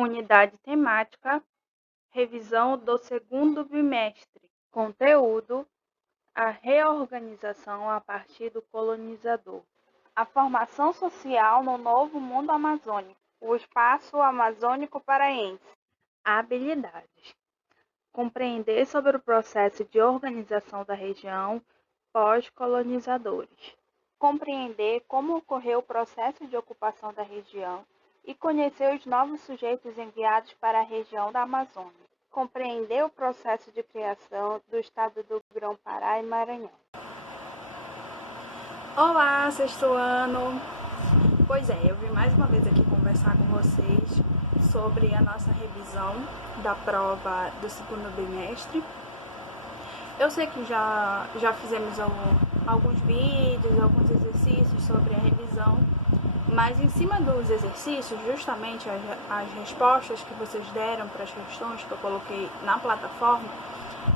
Unidade temática, revisão do segundo bimestre. Conteúdo: a reorganização a partir do colonizador. A formação social no novo mundo amazônico. O espaço amazônico paraense. Habilidades: compreender sobre o processo de organização da região pós-colonizadores. Compreender como ocorreu o processo de ocupação da região e conhecer os novos sujeitos enviados para a região da Amazônia. Compreender o processo de criação do estado do Grão-Pará e Maranhão. Olá, sexto ano! Pois é, eu vim mais uma vez aqui conversar com vocês sobre a nossa revisão da prova do segundo bimestre. Eu sei que já fizemos alguns vídeos, alguns exercícios sobre a revisão, mas em cima dos exercícios, justamente as respostas que vocês deram para as questões que eu coloquei na plataforma,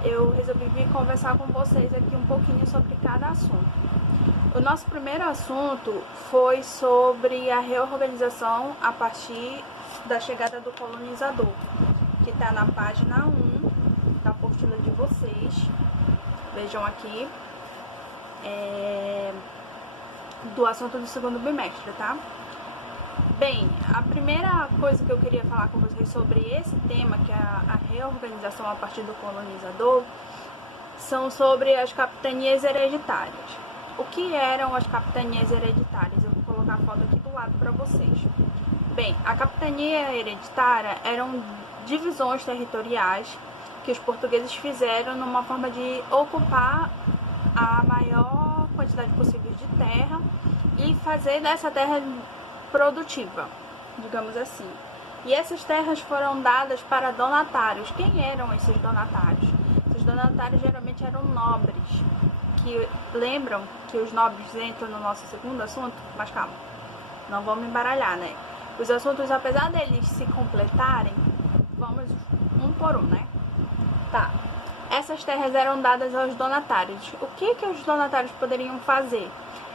eu resolvi vir conversar com vocês aqui um pouquinho sobre cada assunto. O nosso primeiro assunto foi sobre a reorganização a partir da chegada do colonizador, que está na página 1 da apostila de vocês. Vejam aqui, do assunto do segundo bimestre, tá? Bem, a primeira coisa que eu queria falar com vocês sobre esse tema, que é a reorganização a partir do colonizador, são sobre as capitanias hereditárias. O que eram as capitanias hereditárias? Eu vou colocar a foto aqui do lado para vocês. Bem, a capitania hereditária eram divisões territoriais que os portugueses fizeram numa forma de ocupar a maior quantidade possível de terra e fazer dessa terra produtiva, digamos assim. E essas terras foram dadas para donatários. Quem eram esses donatários? Esses donatários geralmente eram nobres, que lembram que os nobres entram no nosso segundo assunto, mas calma, não vamos embaralhar, né? Os assuntos, apesar deles se completarem, vamos um por um, né? Tá. Essas terras eram dadas aos donatários. O que os donatários poderiam fazer?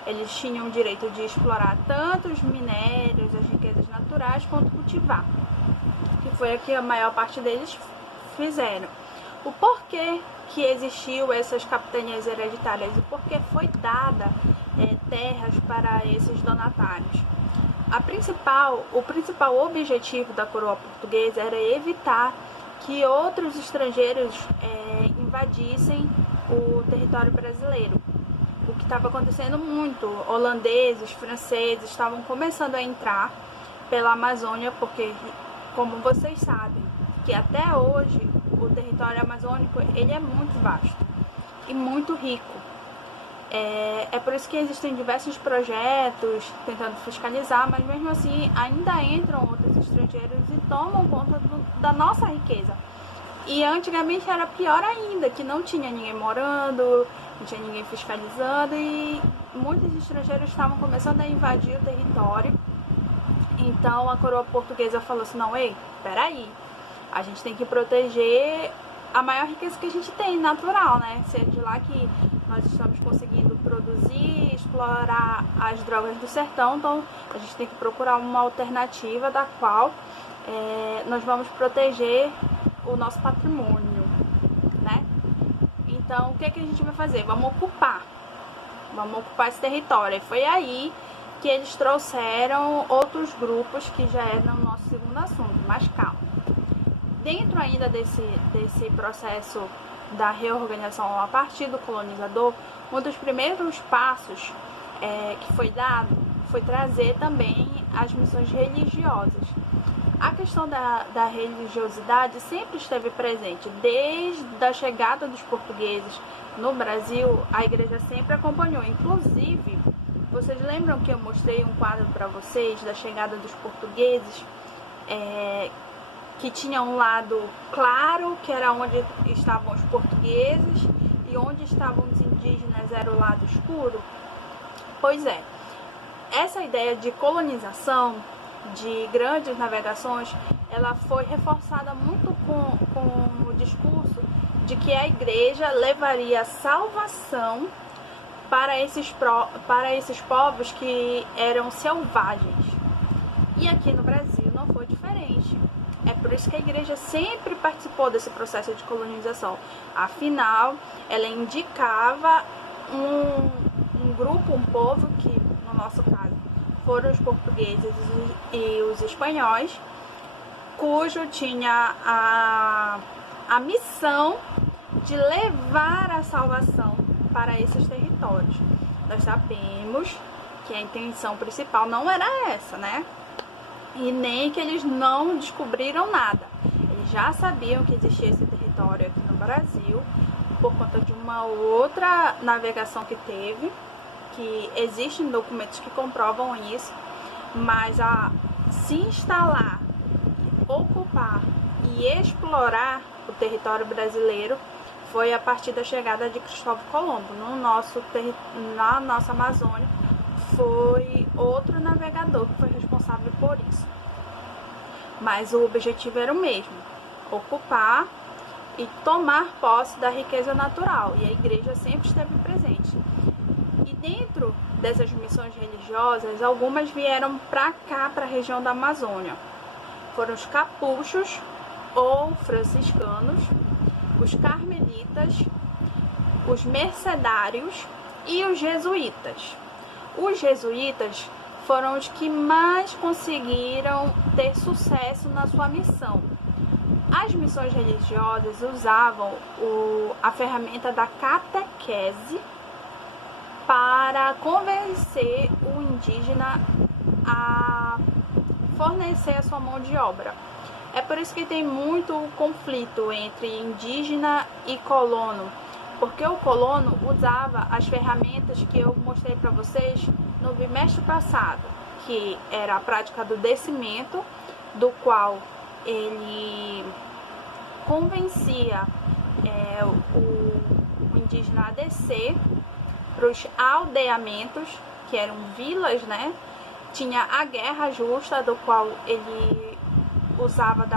Eles tinham o direito de explorar tanto os minérios, as riquezas naturais, quanto cultivar, que foi o que a maior parte deles fizeram. O porquê que existiu essas capitanias hereditárias e porquê foi dada terras para esses donatários? O principal objetivo da coroa portuguesa era evitar que outros estrangeiros invadissem o território brasileiro. O que estava acontecendo muito, holandeses, franceses estavam começando a entrar pela Amazônia, porque, como vocês sabem, que até hoje o território amazônico ele é muito vasto e muito rico. É por isso que existem diversos projetos tentando fiscalizar, mas mesmo assim ainda entram outros estrangeiros e tomam conta da nossa riqueza. E antigamente era pior ainda, que não tinha ninguém morando, não tinha ninguém fiscalizando e muitos estrangeiros estavam começando a invadir o território. Então a coroa portuguesa falou assim, não, ei, peraí, a gente tem que proteger a maior riqueza que a gente tem, natural, né? Se é de lá que nós estamos conseguindo produzir, explorar as drogas do sertão, então a gente tem que procurar uma alternativa da qual nós vamos proteger o nosso patrimônio, né? Então, o que a gente vai fazer? Vamos ocupar esse território. E foi aí que eles trouxeram outros grupos que já eram no nosso segundo assunto, mas calma. Dentro ainda desse processo da reorganização a partir do colonizador, um dos primeiros passos que foi dado foi trazer também as missões religiosas. A questão da religiosidade sempre esteve presente. Desde a chegada dos portugueses no Brasil, a igreja sempre acompanhou. Inclusive, vocês lembram que eu mostrei um quadro para vocês da chegada dos portugueses, que tinha um lado claro, que era onde estavam os portugueses, e onde estavam os indígenas era o lado escuro? Pois é, essa ideia de colonização, de grandes navegações, ela foi reforçada muito com o discurso de que a igreja levaria salvação para esses povos que eram selvagens. E aqui no Brasil não foi diferente. É por isso que a igreja sempre participou desse processo de colonização. Afinal, ela indicava um grupo, um povo, que no nosso caso foram os portugueses e os espanhóis, cujo tinha a missão de levar a salvação para esses territórios. Nós sabemos que a intenção principal não era essa, né? E nem que eles não descobriram nada. Eles já sabiam que existia esse território aqui no Brasil por conta de uma outra navegação que teve, que existem documentos que comprovam isso, mas a se instalar, ocupar e explorar o território brasileiro foi a partir da chegada de Cristóvão Colombo. Na nossa Amazônia foi outro navegador que foi responsável por isso. Mas o objetivo era o mesmo: ocupar e tomar posse da riqueza natural. E a igreja sempre esteve presente. E dentro dessas missões religiosas, algumas vieram para cá, para a região da Amazônia. Foram os capuchos ou franciscanos, os carmelitas, os mercedários e os jesuítas. Os jesuítas foram os que mais conseguiram ter sucesso na sua missão. As missões religiosas usavam a ferramenta da catequese para convencer o indígena a fornecer a sua mão de obra. É por isso que tem muito conflito entre indígena e colono, porque o colono usava as ferramentas que eu mostrei para vocês no bimestre passado, que era a prática do descimento, do qual ele convencia o indígena a descer para os aldeamentos, que eram vilas, né? Tinha a guerra justa, do qual ele usava de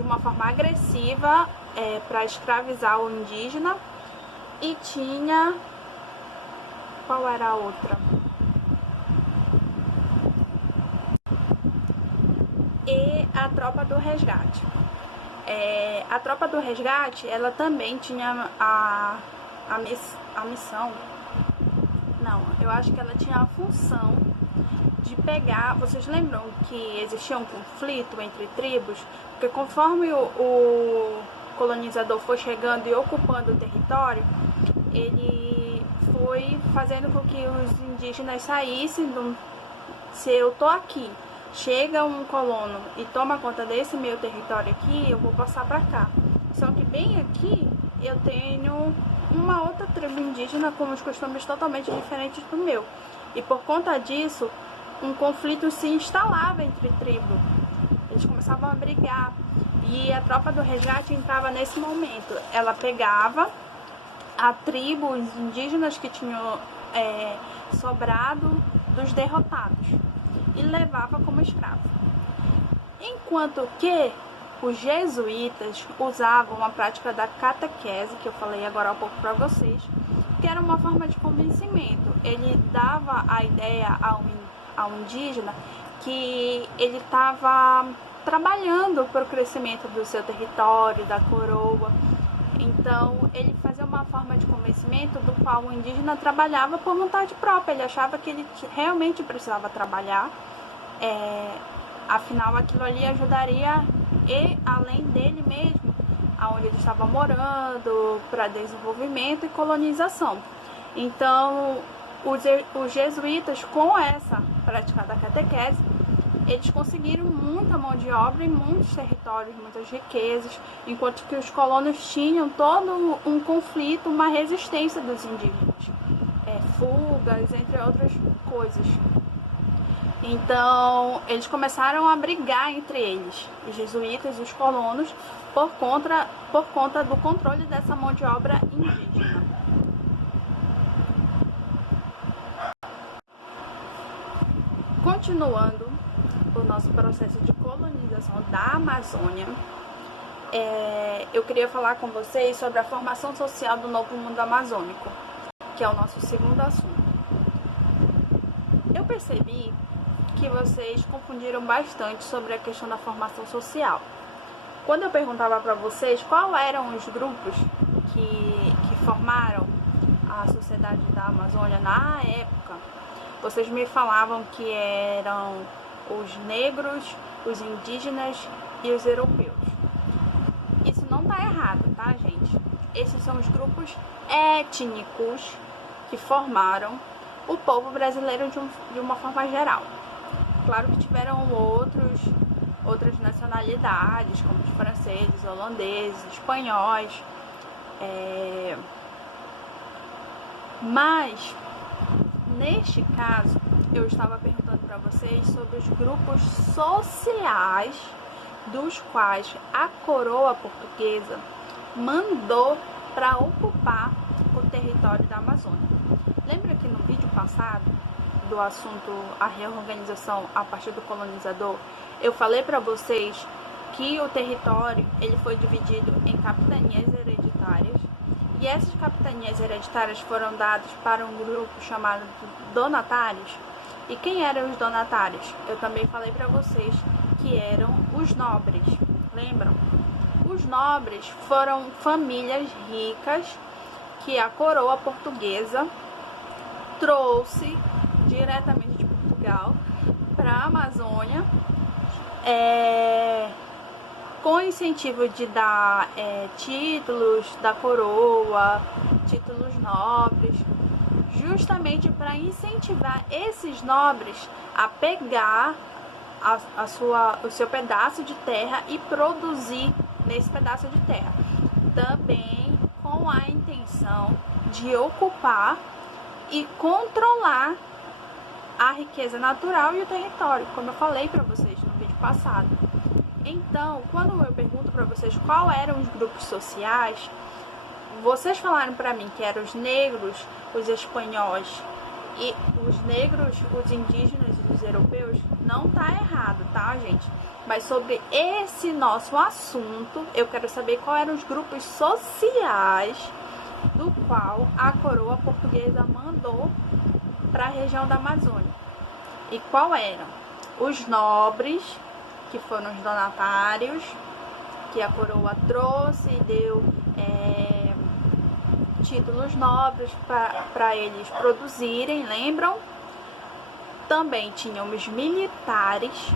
uma forma agressiva para escravizar o indígena. E tinha... qual era a outra? E a tropa do resgate. A tropa do resgate, ela também tinha a missão... Não, eu acho que ela tinha a função de pegar... Vocês lembram que existia um conflito entre tribos? Porque conforme o colonizador foi chegando e ocupando o território, ele foi fazendo com que os indígenas saíssem se eu tô aqui, chega um colono e toma conta desse meu território aqui, eu vou passar para cá. Só que bem aqui eu tenho uma outra tribo indígena com os costumes totalmente diferentes do meu. E por conta disso, um conflito se instalava entre tribos. Eles começavam a brigar. E a tropa do resgate entrava nesse momento. Ela pegava a tribo, os indígenas que tinham sobrado dos derrotados, e levava como escravo. Enquanto que os jesuítas usavam a prática da catequese, que eu falei agora há pouco para vocês, que era uma forma de convencimento. Ele dava a ideia ao indígena que ele estava trabalhando para o crescimento do seu território, da coroa. Então, ele fazia uma forma de convencimento do qual o indígena trabalhava por vontade própria. Ele achava que ele realmente precisava trabalhar, afinal aquilo ali ajudaria, e além dele mesmo, aonde ele estava morando, para desenvolvimento e colonização. Então, os jesuítas, com essa prática da catequese, eles conseguiram muita mão de obra em muitos territórios, muitas riquezas, enquanto que os colonos tinham todo um conflito, uma resistência dos indígenas, fugas, entre outras coisas. Então, eles começaram a brigar entre eles, os jesuítas e os colonos, por conta do controle dessa mão de obra indígena. Continuando o nosso processo de colonização da Amazônia, eu queria falar com vocês sobre a formação social do novo mundo amazônico, que é o nosso segundo assunto. Eu percebi que vocês confundiram bastante sobre a questão da formação social. Quando eu perguntava para vocês quais eram os grupos que formaram a sociedade da Amazônia na época, vocês me falavam que eram os negros, os indígenas e os europeus. Isso não tá errado, tá, gente? Esses são os grupos étnicos que formaram o povo brasileiro de uma forma geral. Claro que tiveram outras nacionalidades, como os franceses, holandeses, espanhóis, mas neste caso eu estava perguntando para vocês sobre os grupos sociais dos quais a coroa portuguesa mandou para ocupar o território da Amazônia. Lembra que no vídeo passado do assunto a reorganização a partir do colonizador, eu falei para vocês que o território ele foi dividido em capitanias hereditárias, e essas capitanias hereditárias foram dadas para um grupo chamado donatários. E quem eram os donatários? Eu também falei para vocês que eram os nobres. Lembram? Os nobres foram famílias ricas que a coroa portuguesa trouxe diretamente de Portugal para a Amazônia, com o incentivo de dar títulos da coroa, títulos nobres, justamente para incentivar esses nobres a pegar o seu pedaço de terra e produzir nesse pedaço de terra, também com a intenção de ocupar e controlar a riqueza natural e o território, como eu falei para vocês no vídeo passado. Então, quando eu pergunto para vocês quais eram os grupos sociais, vocês falaram para mim que eram os negros, os espanhóis e os negros, os indígenas e os europeus. Não tá errado, tá, gente? Mas sobre esse nosso assunto, eu quero saber quais eram os grupos sociais do qual a coroa portuguesa mandou para a região da Amazônia. E qual eram? Os nobres, que foram os donatários, que a coroa trouxe e deu títulos nobres para eles produzirem, lembram? Também tinham os militares,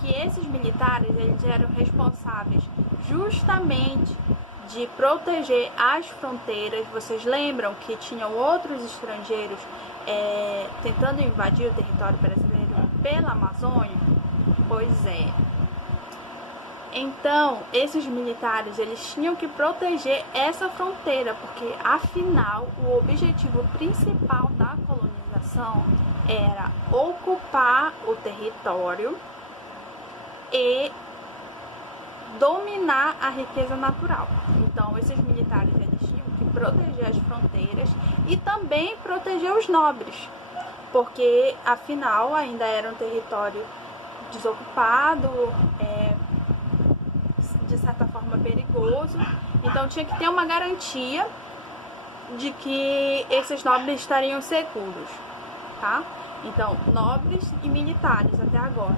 que esses militares eles eram responsáveis justamente de proteger as fronteiras. Vocês lembram que tinham outros estrangeiros tentando invadir o território brasileiro pela Amazônia? Pois é. Então, esses militares, eles tinham que proteger essa fronteira, porque, afinal, o objetivo principal da colonização era ocupar o território e dominar a riqueza natural. Então, esses militares, eles tinham que proteger as fronteiras e também proteger os nobres, porque, afinal, ainda era um território desocupado, de certa forma perigoso, então tinha que ter uma garantia de que esses nobres estariam seguros, tá? Então, nobres e militares até agora.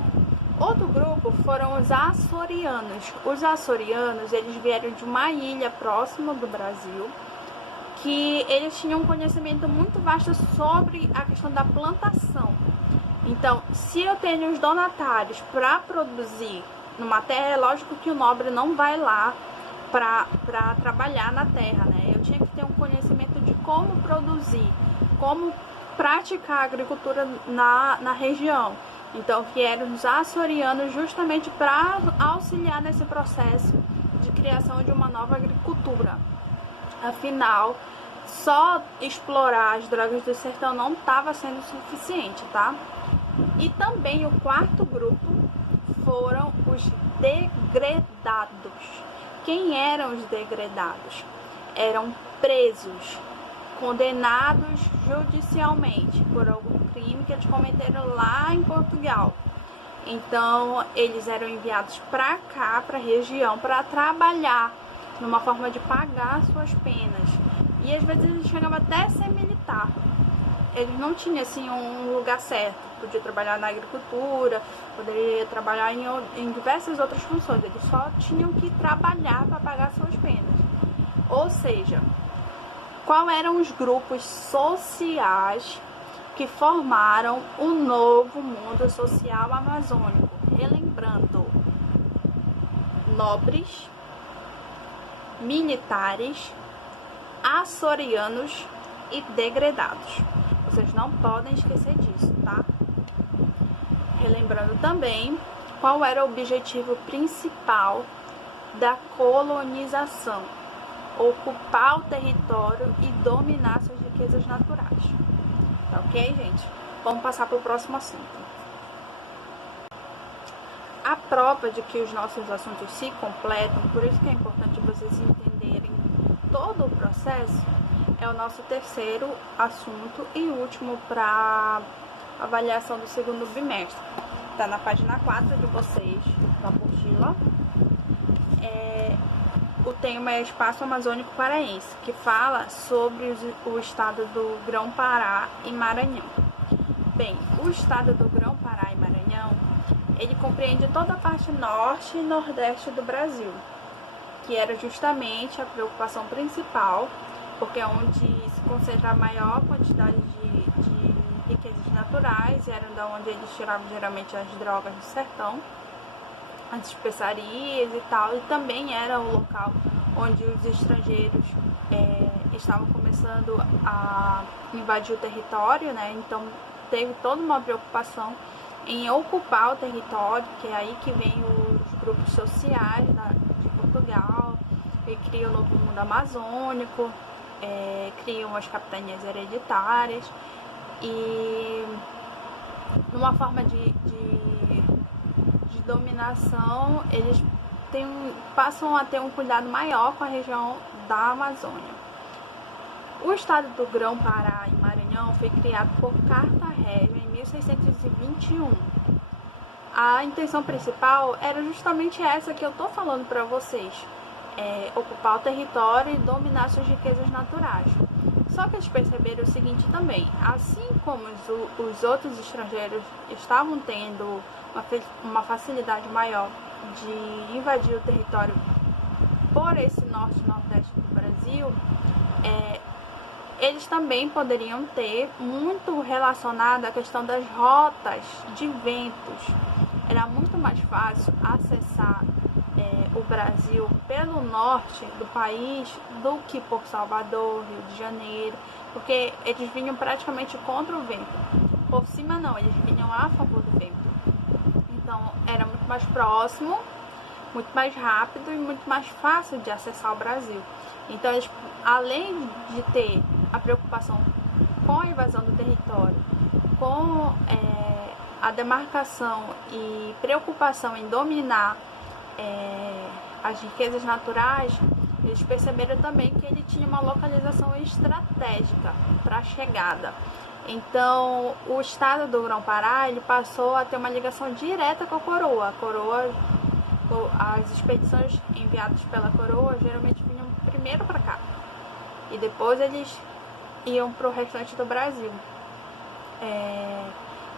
Outro grupo foram os açorianos. Os açorianos, eles vieram de uma ilha próxima do Brasil, que eles tinham um conhecimento muito vasto sobre a questão da plantação. Então, se eu tenho os donatários para produzir numa terra, é lógico que o nobre não vai lá para trabalhar na terra, né? Eu tinha que ter um conhecimento de como produzir, como praticar a agricultura na região. Então, vieram os açorianos justamente para auxiliar nesse processo de criação de uma nova agricultura. Afinal, só explorar as drogas do sertão não estava sendo suficiente, tá? E também o quarto grupo foram os degredados. Quem eram os degredados? Eram presos, condenados judicialmente por algum crime que eles cometeram lá em Portugal. Então, eles eram enviados para cá, para a região, para trabalhar, numa forma de pagar suas penas. E às vezes eles chegavam até a ser militar. Eles não tinham assim um lugar certo, podia trabalhar na agricultura, poderia trabalhar em diversas outras funções, eles só tinham que trabalhar para pagar suas penas. Ou seja, quais eram os grupos sociais que formaram o novo mundo social amazônico? Relembrando, nobres, militares, açorianos e degredados. Vocês não podem esquecer disso, tá? Relembrando também qual era o objetivo principal da colonização: ocupar o território e dominar suas riquezas naturais. Tá ok, gente? Vamos passar para o próximo assunto. A prova de que os nossos assuntos se completam, por isso que é importante vocês entenderem todo o processo, é o nosso terceiro assunto e último para avaliação do segundo bimestre. Está na página 4 de vocês, da apostila. O tema é Espaço Amazônico Paraense, que fala sobre o estado do Grão-Pará e Maranhão. Bem, o estado do Grão-Pará e Maranhão, ele compreende toda a parte norte e nordeste do Brasil, que era justamente a preocupação principal, porque é onde se concentra a maior quantidade de riquezas naturais, era da onde eles tiravam geralmente as drogas do sertão, as especiarias e tal, e também era o local onde os estrangeiros estavam começando a invadir o território, né? Então teve toda uma preocupação em ocupar o território, que é aí que vem os grupos sociais de Portugal, e criam o novo mundo amazônico, criam as capitanias hereditárias, e numa forma de dominação, eles passam a ter um cuidado maior com a região da Amazônia. O estado do Grão-Pará e Maranhão foi criado por Carta Régia em 1621. A intenção principal era justamente essa que eu estou falando para vocês, ocupar o território e dominar suas riquezas naturais. Só que eles perceberam o seguinte também: assim como os outros estrangeiros estavam tendo uma facilidade maior de invadir o território por esse norte e nordeste do Brasil, eles também poderiam ter muito relacionado à questão das rotas de ventos. Era muito mais fácil acessar o Brasil pelo norte do país do que por Salvador, Rio de Janeiro, porque eles vinham praticamente contra o vento. Por cima não, eles vinham a favor do vento. Então era muito mais próximo, muito mais rápido e muito mais fácil de acessar o Brasil. Então eles, além de ter a preocupação com a invasão do território, com a demarcação e preocupação em dominar as riquezas naturais, eles perceberam também que ele tinha uma localização estratégica para a chegada. Então, o estado do Grão-Pará, ele passou a ter uma ligação direta com a coroa. As expedições enviadas pela coroa geralmente vinham primeiro para cá e depois eles iam para o restante do Brasil.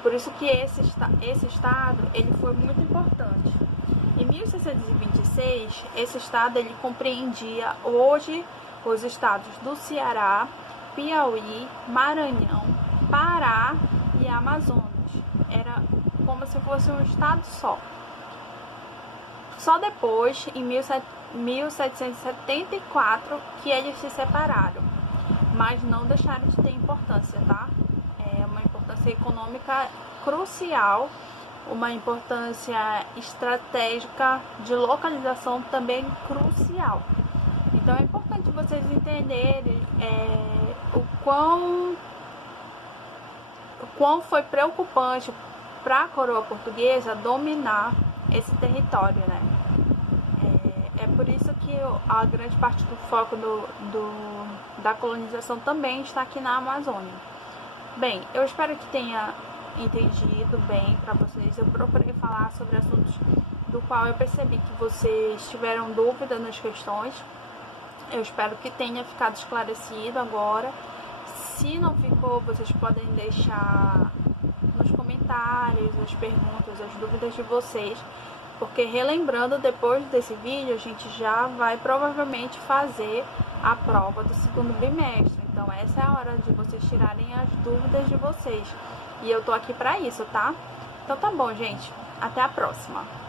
Por isso que esse estado ele foi muito importante. Em 1626, esse estado ele compreendia hoje os estados do Ceará, Piauí, Maranhão, Pará e Amazonas. Era como se fosse um estado só. Só depois, em 1774, que eles se separaram, mas não deixaram de ter importância, tá? É uma importância econômica crucial, uma importância estratégica de localização também crucial. Então é importante vocês entenderem o quão foi preocupante para a coroa portuguesa dominar esse território, né? É por isso que a grande parte do foco da colonização também está aqui na Amazônia. Bem, eu espero que tenha entendido bem para vocês. Eu procurei falar sobre assuntos do qual eu percebi que vocês tiveram dúvida nas questões. Eu espero que tenha ficado esclarecido agora. Se não ficou, vocês podem deixar nos comentários comentários, as perguntas, as dúvidas de vocês, porque relembrando, depois desse vídeo a gente já vai provavelmente fazer a prova do segundo bimestre. Então essa é a hora de vocês tirarem as dúvidas de vocês. E eu tô aqui pra isso, tá? Então tá bom, gente. Até a próxima.